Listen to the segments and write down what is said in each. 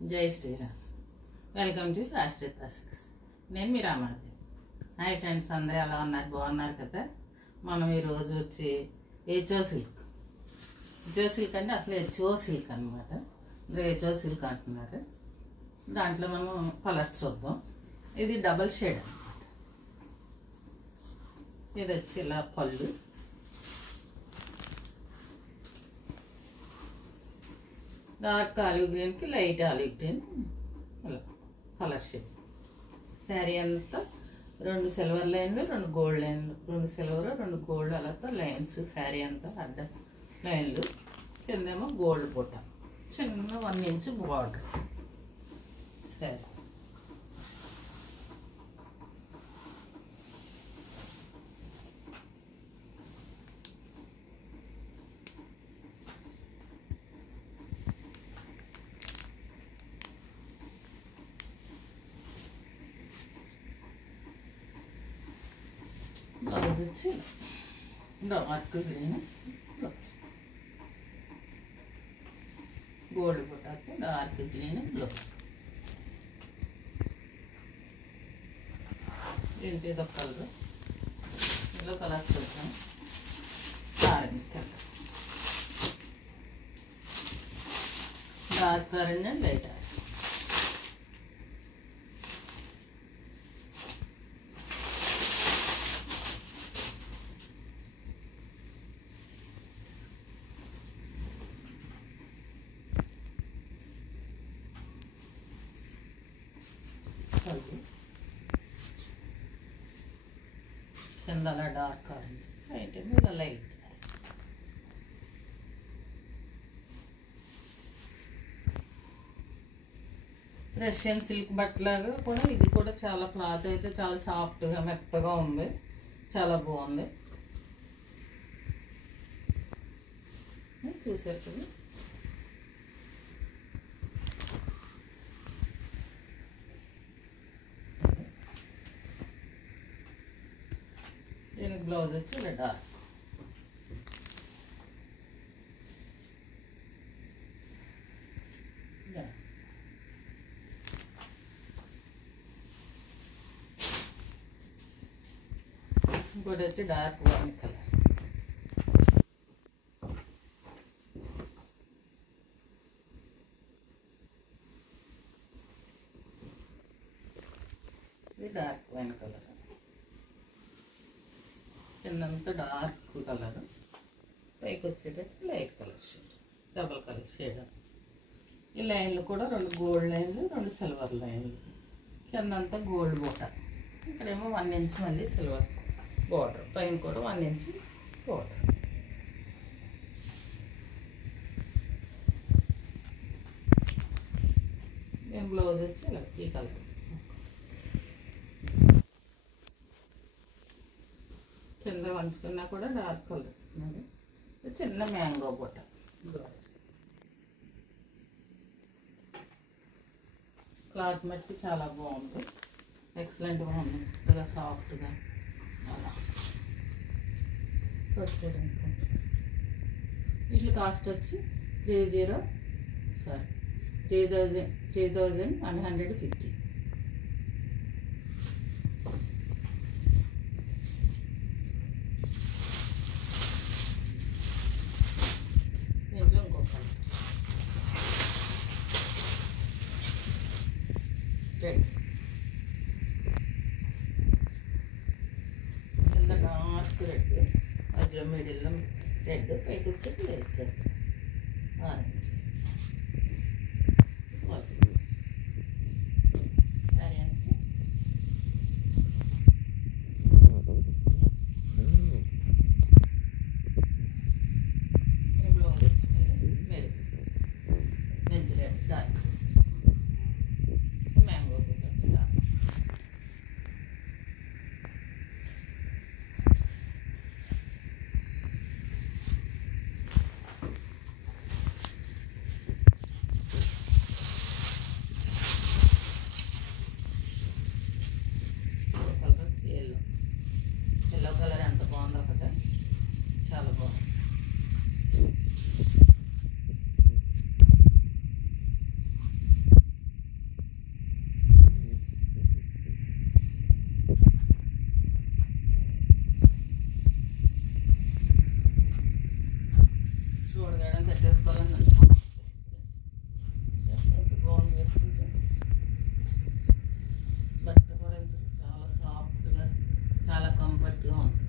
జై Sriram. Welcome to Shastrita silks. నేను మీ రామాదేవి. హాయ్ ఫ్రెండ్స్, అందరూ ఎలా ఉన్నారు? బాగున్నారు కదా? మనం ఈరోజు వచ్చి హెచ్ఓ సిల్క్ అంటే అసలు హెచ్ఓ సిల్క్ అనమాట. హెచ్ఓ సిల్క్ అంటున్నారు. దాంట్లో మనం కలర్స్ చూద్దాం. ఇది డబల్ షేడ్ అనమాట. ఇది వచ్చి ఇలా పళ్ళు, డార్క్ ఆలివ్ గ్రీన్కి లైట్ ఆలివ్ గ్రీన్ అలా కలర్ షేడ్. శారీ అంతా 2 సిల్వర్ లైన్లు, 2 గోల్డ్ లైన్లు, 2 సిల్వర్ 2 గోల్డ్ అలాతో లైన్స్. శారీ అంతా అడ్డ లైన్లు, కిందేమో గోల్డ్ పుట్ట, చిన్న 1 ఇంచ్ బార్డర్. శారీ బ్లౌజ్ వచ్చి డార్క్ గ్రీన్ బ్లౌజ్, గోల్డ్ బుట్టాతో డార్క్ గ్రీన్ బ్లౌజ్. ఏంటి ఇదొక కలర్. ఇందులో కలర్స్ చూద్దాం. Orange colour, dark orange and light orange. కింద అలా డార్క్ ఆరెంజ్, లైట్ ఇలా లైట్. రష్యన్ సిల్క్ బట్టలాగా కూడా ఇది కూడా చాలా క్లాత్ అయితే చాలా సాఫ్ట్గా మెత్తగా ఉంది, చాలా బాగుంది. చూసారు కదా, దీనికి బ్లౌజ్ వచ్చి ఇలా డార్క్. ఇంకోటి వచ్చి డార్క్ వైన్ కలర్. ఇది డార్క్ వైన్ కలర్, కిందంతా డార్క్ కలర్, పైకి వచ్చేటట్టు light colour shade, double colour shade. ఈ లైన్లు కూడా 2 గోల్డ్ లైన్లు, 2 సిల్వర్ లైన్లు, కిందంతా గోల్డ్ బూట. ఇక్కడేమో 1 ఇంచ్ మళ్ళీ సిల్వర్ బార్డర్, పైన కూడా 1 ఇంచ్ బార్డర్. నేను బ్లౌజ్ వచ్చి ఇలా ఈ కలర్. కింద వంచుకున్నా కూడా డార్క్ కలర్ వస్తున్నది. చిన్న మ్యాంగో బుట్ట బ్లౌజ్. క్లాత్ మట్టి చాలా బాగుంది, ఎక్సలెంట్గా ఉంది, కొద్దిగా సాఫ్ట్గా అలా. వీటి కాస్ట్ వచ్చి 3150. రెడ్, కింద డార్క్ రెడ్, మధ్యలో మిడిల్లో రెడ్, పైకి వచ్చి లైట్ రెడ్, ఆరెంజ్. సరే అంతే. బ్లౌజ్ వచ్చి మెరూన్, మంచి red dark, mango dark. Yellow colour ఎంత బాగుందో కదా, చాలా బాగుంది. పెట్టేసుకోవాలని అనుకోండి. ఎంత బాగుంది వేసుకుంటే. బట్ట కూడా చాలా సాఫ్ట్గా, చాలా కంఫర్ట్గా ఉంది.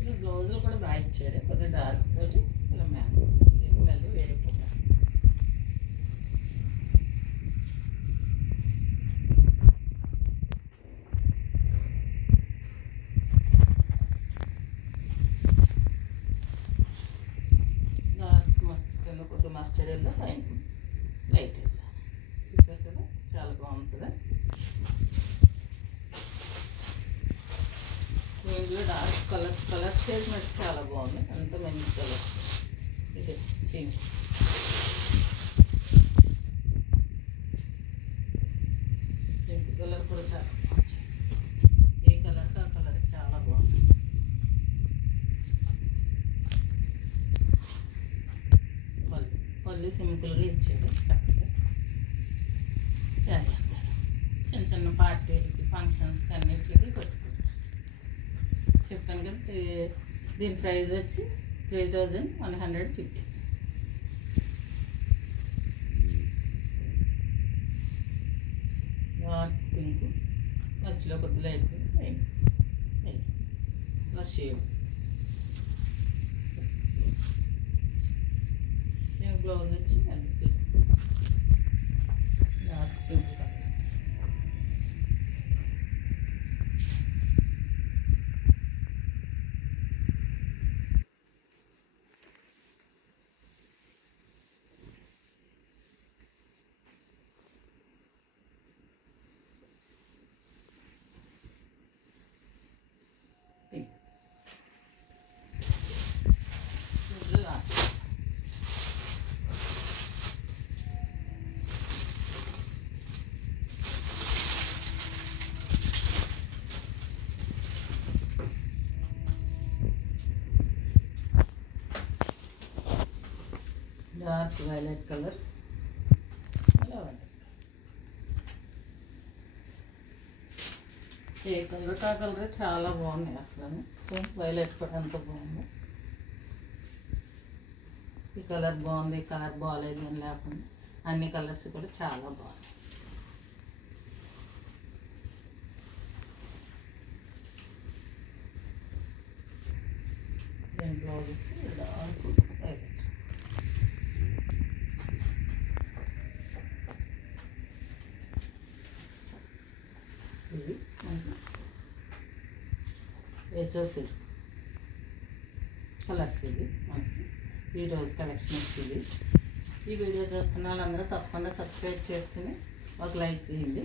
ఇలా బ్లౌజులు కూడా బాగా ఇచ్చాడు, కొద్దిగా డార్క్ తోటి ఇలా మ్యాంగో మళ్ళీ వేరే పోతాను. కొద్దిగా మస్టర్డ్ ఎల్లో పైన లైట్ ఎల్లో చూసారు కదా, చాలా బాగుంటుంది. ఇందులో డార్క్ కలర్ స్టేట్మెంట్ చాలా బాగుంది, అంత మంచి కలర్. ఇది పింక్, పింక్ కలర్ కూడా చాలా బాగుంది. ఏ కలర్కి ఆ కలర్ చాలా బాగుంది. పళ్ళు సింపుల్గా ఇచ్చాడు, చక్కగా. చిన్న చిన్న పార్టీలకి, ఫంక్షన్స్కి అన్నిటికీ కొట్టుకోవచ్చు. చెప్పాను కదా, దీని ప్రైస్ వచ్చి 3150. డార్క్ పింక్, మధ్యలో కొద్ది లైట్ పింక్, ఇలా షేడ్. దీని బ్లౌజ్ వచ్చి dark pink colour. Dark violet colour, ఏ కలర్ కా కలర్ చాలా బాగున్నాయి అసలు. వైలెట్ కూడా ఎంత బాగుంది. ఈ కలర్ బాగుంది, ఈ కలర్ బాగాలేదు అని లేకుండా అన్ని కలర్స్ కూడా చాలా బాగున్నాయి. దీని బ్లౌజ్ వచ్చి డార్క్ వైలెట్. ఇది హెచ్ఓ సిల్క్ కలర్స్. ఇది మనకి ఈరోజు కలెక్షన్ వచ్చింది. ఈ వీడియో చూస్తున్న వాళ్ళందరూ తప్పకుండా సబ్స్క్రైబ్ చేసుకుని ఒక లైక్ తీయండి.